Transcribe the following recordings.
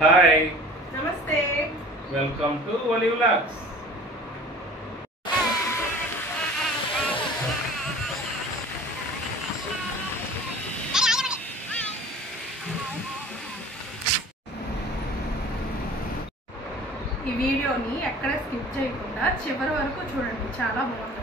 Hi, నమస్తే. Welcome to Vali vlogs. ఈ వీడియోని ఎక్కడ స్కిప్ చేయకుండా చివరి వరకు చూడండి, చాలా బాగుంటుంది.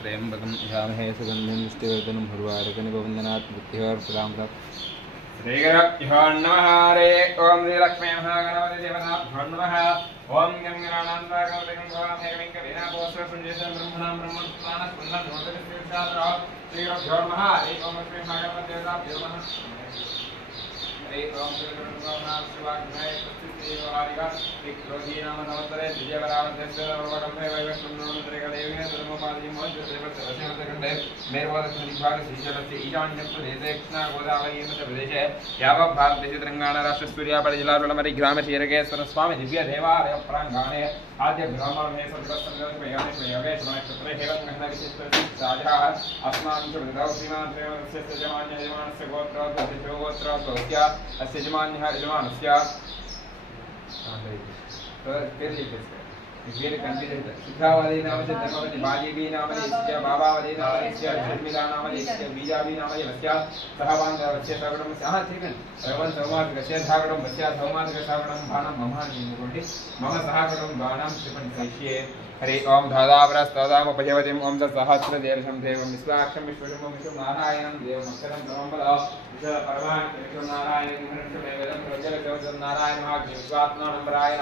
त्र्यम्बकं यजामहे सुगन्धिं पुष्टिवर्धनं उर्वारुकनिबन्धनात् मृत्योर्पदां श्रीगुरुभ्यो नमः। हरे ओं श्रीलक्ष्मी महागणपति देवताभ्यो नमः। ओं गं गणानान्ताकर्तकं भवामहेकं कविनापोषसंजेतं ब्रह्मणां ब्रह्मस्नानस्पन्दं नोदविश्वेशास्त्रः श्रीगुरुभ्यो नमः। हरे ओं लक्ष्मी महागणपति देवताभ्यो नमः। हरे ओं श्रीगुरुभ्यो नमः। शिवाग्नये प्रत्युत्तेवारिका विक्रोधी नाम नवतरे द्विजवरावध्यस्य सर्वकर्मे वैवस्वन्नोत्रेकदेविने धर्मपादि मोहदेवतरसेवतकण्डे मेरुवदक्षिणदिग्भाग श्रीशैलस्य ईशान्यप्रदेशे दक्षिणगोदावरी प्रदेशे यावत् भारतदेशे तेलंगाण राष्ट्र सूर्यापल्ली जिला वेलमरी ग्राम श्रीरगेश्वर स्वामी दिव्य देवालय प्रांगणे आद्य ब्राह्मणे सद्वस्तंगयोगेश्वर हेवं गहन विशिष्ट राजाः अस्माकं च वृद्धौ श्रीमान् श्रीमस्य यजमानस्य गोत्रोद्भवस्य अस्य यजमान्यः यजमानस्य वेरे कंप्लीट सुखावली नाम से धर्मवती बाजीबी नाम से बाबावली नाम से धर्मिला नाम से बीजाबी नाम से सहवान वस्य सगडम सह ठीक है सर्वन सर्वात गस्य धागडम वस्य सौमात गसागडम भानम ममानि कोटि मम सहगडम बाणम श्रीपन कैष्ये। हरे ओम धादावरस्तदाम उपजवतिम ओम सहस्र देवशं देवं विश्वाक्षं विश्वशं विष्णु नारायणं देवं अक्षरं ब्रह्मबल विशल परमाण विष्णु नारायण विष्णु वेदं प्रजल देवजन नारायण महाग विश्वात्मा नारायण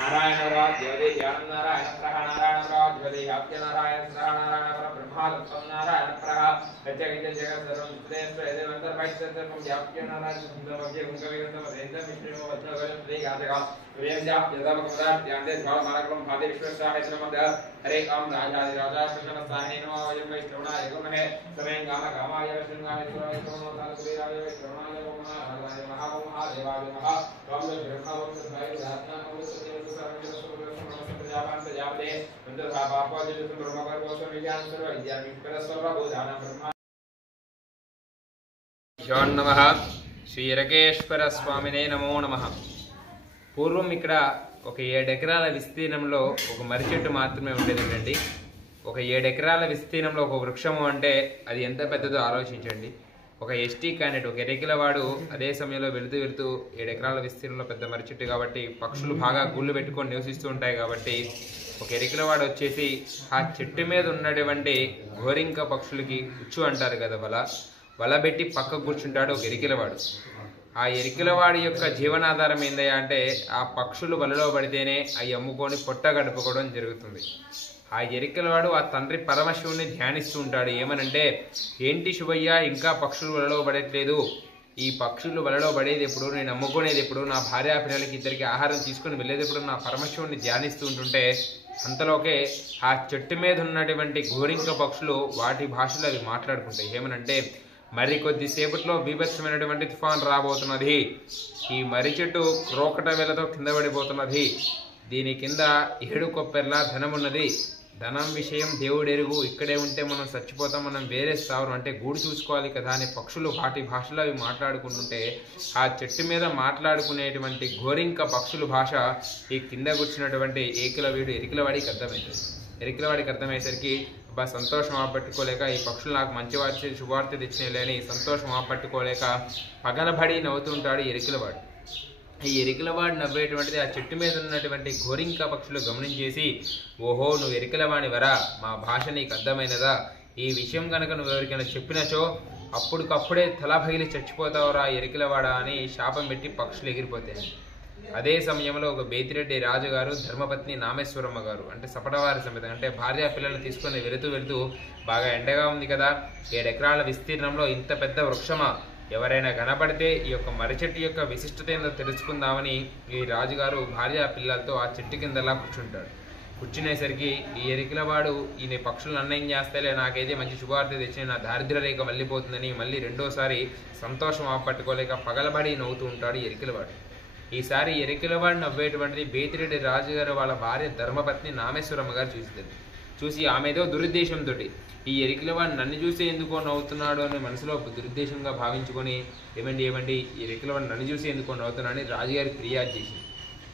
नारायण राज देवदे ज्ञान नारायण प्रह नारायण राज देवदे याप्य नारायण सह नारायण पर ब्रह्मादत्तम नारायण प्रह रचयित जगत सर्वं श्रेष्ठ देवंतर वैश्यतम व्याप्य नारायण सुंदरवज्ञ गुंगवेदं वेदं विष्णु वज्रगण प्रिय गाजगा प्रियंजा यदव कुमार ध्यान दे ज्वाल मानकलम भादे विश्वसाहे नमः। हरे ओम राजाधि राजा कृष्ण साहे नमः। वयं वै श्रवणाय गमहे समें गाम गामाय श्रृंगाय सुराय श्रवणो तालपुरीराय वै श्रवणाय ओम हराय महादेवाय नमः। ओम ब्रह्मवं सदाय रात्ना ओम सत्यं सर्वं प्रजावान प्रजापते वंदसा बापो जय ब्रह्मवर कोसो विज्ञान सर्व विद्या विपरस्वर बोधान ब्रह्मा भ्यो नमः। श्री रकेश्वर स्वामिने नमो नमः। పూర్వం ఇక్కడ ఒక 7 ఎకరాల విస్తీర్ణంలో ఒక మర్రి చెట్టు మాత్రమే ఉండేదండి. ఒక 7 ఎకరాల విస్తీర్ణంలో ఒక వృక్షము అంటే అది ఎంత పెద్దదో ఆలోచించండి. ఒక ఎస్టీ క్యాండిడేట్ ఒక ఎరికిలవాడు అదే సమయంలో వెళుతూ 7 ఎకరాల విస్తీర్ణంలో పెద్ద మర్రి చెట్టు కాబట్టి పక్షులు బాగా గుళ్ళు పెట్టుకొని నివసిస్తూ ఉంటాయి కాబట్టి ఒక ఎరికిలవాడు వచ్చేసి ఆ చెట్టు మీద ఉన్నటువంటి గోరింక పక్షులకి ఉచ్చు అంటారు కదా వల పెట్టి పక్కకు కూర్చుంటాడు ఒక ఎరికిలవాడు. ఆ ఎరికిలవాడి యొక్క జీవనాధారం ఏందయ్యా అంటే ఆ పక్షులు వలలో పడితేనే అవి అమ్ముకొని పొట్ట గడుపుకోవడం జరుగుతుంది. ఆ ఎరికిలవాడు ఆ తండ్రి పరమశివుని ధ్యానిస్తూ ఉంటాడు. ఏమనంటే ఏంటి శివయ్య ఇంకా పక్షులు వలలో పడట్లేదు, ఈ పక్షులు వలలో పడేది ఎప్పుడు, నేను అమ్ముకునేది ఎప్పుడు, నా భార్య పిల్లలకి ఇద్దరికి ఆహారం తీసుకొని వెళ్ళేది ఎప్పుడు నా పరమశివుని ధ్యానిస్తూ ఉంటుంటే అంతలోకే ఆ చెట్టు మీద ఉన్నటువంటి గోరింక పక్షులు వాటి భాషలో అవి మాట్లాడుకుంటాయి. ఏమనంటే మరి కొద్దిసేపట్లో బీభత్సమైనటువంటి తుఫాన్ రాబోతున్నది, ఈ మర్రి చెట్టు క్రోకట వేలతో కింద పడిపోతున్నది, దీని కింద 7 కొప్పెర్ల ధనం ఉన్నది, ధనం విషయం దేవుడెరుగు, ఇక్కడే ఉంటే మనం చచ్చిపోతాం, మనం వేరే స్థావరం అంటే గూడు చూసుకోవాలి కదా అని పక్షులు వాటి భాషలో అవి మాట్లాడుకుంటుంటే ఆ చెట్టు మీద మాట్లాడుకునేటువంటి గోరింక పక్షుల భాష ఈ కింద కూర్చున్నటువంటి ఎరికిలవాడికి అర్థమవుతుంది. ఎరికిలవాడికి అర్థమయ్యేసరికి సంతోషం ఆపట్టుకోలేక ఈ పక్షులు నాకు మంచి వార్త శుభవార్త తెచ్చినలేని సంతోషం ఆపట్టుకోలేక పగలబడి నవ్వుతుంటాడు ఎరికిలవాడు. ఈ ఎరికిలవాడు నవ్వేటువంటిది ఆ చెట్టు మీద ఉన్నటువంటి గోరింక పక్షులు గమనించేసి ఓహో నువ్వు ఎరికిలవాణి వరా, మా భాష నీకు అర్థమైనదా, ఈ విషయం కనుక నువ్వు ఎవరికైనా చెప్పినచో అప్పటికప్పుడే తల పగిలి చచ్చిపోతావురా ఎరికిలవాడా అని శాపం పెట్టి పక్షులు ఎగిరిపోతాయి. అదే సమయంలో ఒక బేతిరెడ్డి రాజుగారు ధర్మపత్ని నామేశ్వరమ్మ గారు అంటే సపటవారి సమేత అంటే భార్య పిల్లల్ని తీసుకొని వెళుతూ బాగా ఎండగా ఉంది కదా, 7 ఎకరాల విస్తీర్ణంలో ఇంత పెద్ద వృక్షమా, ఎవరైనా కనపడితే ఈ యొక్క మర్రి చెట్టు యొక్క విశిష్టత ఏందో తెలుసుకుందామని ఈ రాజుగారు భార్య పిల్లలతో ఆ చెట్టు కిందలా కూర్చుంటాడు. కూర్చునేసరికి ఈ ఎరికిలవాడు ఈయన పక్షులను అన్నం చేస్తేలే నాకైతే మంచి శుభవార్త తెచ్చిన నా దారిద్ర్య రేఖ మళ్ళీపోతుందని మళ్ళీ రెండోసారి సంతోషం ఆపట్టుకోలేక పగలబడి నవ్వుతూ ఉంటాడు ఎరికిలవాడు. ఈసారి ఎరికిలవాడు నవ్వేటువంటిది బేతిరెడ్డి రాజుగారు వాళ్ళ భార్య ధర్మపత్ని నామేశ్వరమ్మ గారు చూసి ఆమెదో దురుద్దేశంతో ఈ ఎరికిలవాడు నన్ను చూసి ఎందుకో నవ్వుతున్నాడు అని మనసులో దురుద్దేశంగా భావించుకొని ఏమండి ఈ ఎరికిలవాడు నన్ను చూసి ఎందుకో నవ్వుతున్నా అని రాజుగారికి ఫిర్యాదు చేసింది.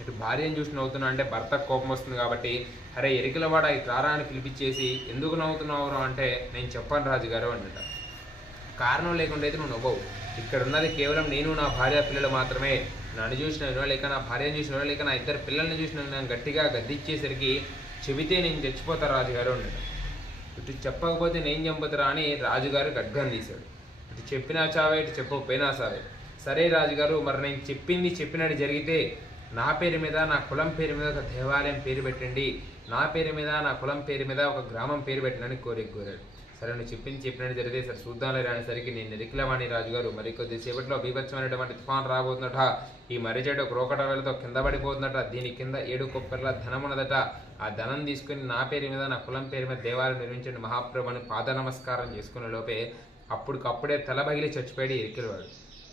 ఇటు భార్యను చూసి నవ్వుతున్నా అంటే భర్తకు కోపం వస్తుంది కాబట్టి అరే ఎరికిలవాడ ఈ తారా అని పిలిపించేసి ఎందుకు నవ్వుతున్నావు అంటే నేను చెప్పాను రాజుగారు అన్నట. కారణం లేకుండా అయితే నువ్వు నవ్వవు, ఇక్కడ ఉన్నది కేవలం నేను నా భార్య పిల్లలు మాత్రమే, నన్ను చూసినో లేక నా భార్యను చూసినో లేక నా ఇద్దరు పిల్లల్ని చూసిన నేను గట్టిగా గద్దిచ్చేసరికి చెబితే నేను చచ్చిపోతా రాజుగారు అన్నట. ఇటు చెప్పకపోతే నేను చంపుతారా అని రాజుగారు ఖడ్గం తీశాడు. ఇటు చెప్పినా చావే, ఇటు చెప్పకపోయినా సావే. సరే రాజుగారు, మరి నేను చెప్పింది చెప్పినట్టు జరిగితే నా పేరు మీద, నా కులం పేరు మీద ఒక దేవాలయం పేరు పెట్టండి, నా పేరు మీద, నా కులం పేరు మీద ఒక గ్రామం పేరు పెట్టండి కోరాడు. సరే నువ్వు చెప్పింది చెప్పినట్టు జరిగితే సరే చూద్దాంలే అనేసరికి నేను నిరికిలవాణి రాజుగారు మరి కొద్దిసేపట్లో బీభత్సమైనటువంటి తుఫాన్ రాబోతుందట, ఈ మర్రి చెట్టు క్రోకట వేలతో కింద పడిపోతుందట, దీని కింద 7 కొప్పర్ల ధనం ఉన్నదట, ఆ ధనం తీసుకుని నా పేరు మీద, నా కులం పేరు మీద దేవాలయం నిర్మించండి మహాప్రభుని పాద నమస్కారం చేసుకునే లోపే అప్పటికప్పుడే తల పగిలి చచ్చిపోయాడు ఎరికిలవాడు.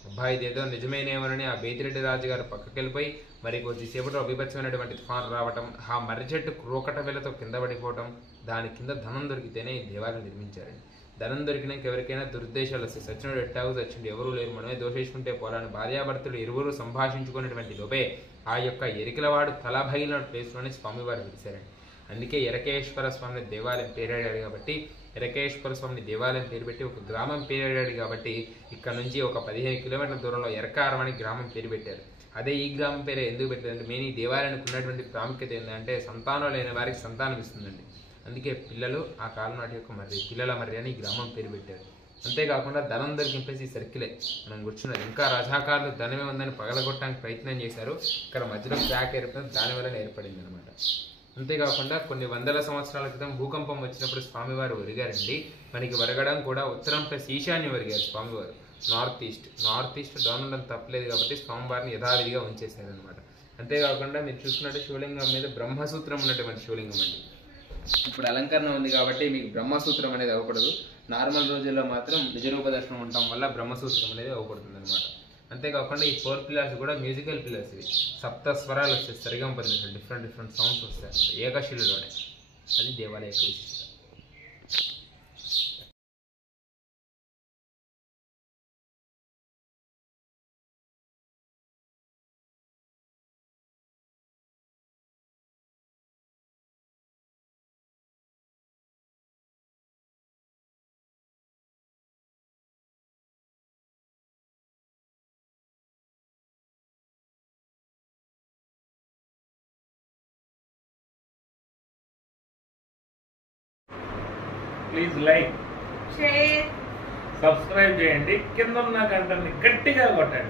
అబ్బాయి ఇదేదో నిజమేనేమోనని ఆ బేతిరెడ్డి రాజుగారు పక్కకి వెళ్ళిపోయి మరి కొద్దిసేపట్లో అభిభత్సమైనటువంటి తుఫాను రావటం, ఆ మర్రి చెట్టు క్రోకట వేలతో కింద పడిపోవటం, దాని కింద ధనం దొరికితేనే ఈ దేవాలయం నిర్మించారండి. ధనం దొరికినాక ఎవరికైనా దురుద్దేశాలు వస్తాయి, సచ్చినోడు ఎట్టాగు చచ్చిండు, ఎవరూ లేరు, మనమే దోషేసుకుంటే పోలాని భార్యాభర్తలు ఇరువురు సంభాషించుకునేటువంటి లోపే ఆ యొక్క ఎరికిలవాడు తల పగిలిన ప్లేస్లోనే స్వామివారు పిలిచారండి. అందుకే ఎరకేశ్వర స్వామి దేవాలయం పేరాడాడు కాబట్టి ఎరకేశ్వర స్వామిని దేవాలయం పేరు పెట్టి ఒక గ్రామం పేరాడాడు కాబట్టి ఇక్కడ నుంచి ఒక 15 కిలోమీటర్ల దూరంలో ఎరకారం అని గ్రామం పేరు పెట్టారు. అదే ఈ గ్రామం పేరు ఎందుకు పెట్టారంటే మెయిన్ ఈ దేవాలయానికి ఉన్నటువంటి ప్రాముఖ్యత ఏంటంటే సంతానం లేని వారికి సంతానం ఇస్తుందండి. అందుకే పిల్లలు ఆ కాలం నాటి యొక్క మర్రి పిల్లల మర్రి అని ఈ గ్రామం పేరు పెట్టారు. అంతేకాకుండా ధనం దొరికింపేసి ఈ సర్కిలే మనం కూర్చున్నది. ఇంకా రజాకారులు ధనమే ఉందని పగలగొట్టడానికి ప్రయత్నం చేశారు, ఇక్కడ మధ్యలో క్రాక్ ఏర్పడింది, దాని వల్ల ఏర్పడింది అనమాట. అంతేకాకుండా కొన్ని వందల సంవత్సరాల క్రితం భూకంపం వచ్చినప్పుడు స్వామివారు ఒరిగారండి. మనకి ఒరగడం కూడా ఉత్తరం ప్లస్ ఈశాన్యం ఒరిగారు స్వామివారు. నార్త్ ఈస్ట్ డౌన్ ఉండడం తప్పలేదు కాబట్టి స్వామివారిని యథావిధిగా ఉంచేశారు అనమాట. అంతేకాకుండా మీరు చూసుకున్నట్టు శివలింగం మీద బ్రహ్మసూత్రం ఉన్నటువంటి శివలింగం అండి. ఇప్పుడు అలంకరణ ఉంది కాబట్టి మీకు బ్రహ్మసూత్రం అనేది అవ్వకూడదు. నార్మల్ రోజుల్లో మాత్రం నిజరూప దర్శనం ఉండటం వల్ల బ్రహ్మసూత్రం అనేది అవ్వకూడుతుంది అనమాట. అంతేకాకుండా ఈ 4 పిల్లర్స్ కూడా మ్యూజికల్ పిల్లర్స్, ఇవి 7 స్వరాలు వస్తాయి, సరిగంపది డిఫరెంట్ సౌండ్స్ వస్తాయి అనమాట ఏకశిలలోనే. అది దేవాలయ యొక్క విశిష్టత. ప్లీజ్ లైక్, షేర్, సబ్స్క్రైబ్ చేయండి, కింద ఉన్న గంటని గట్టిగా కొట్టండి.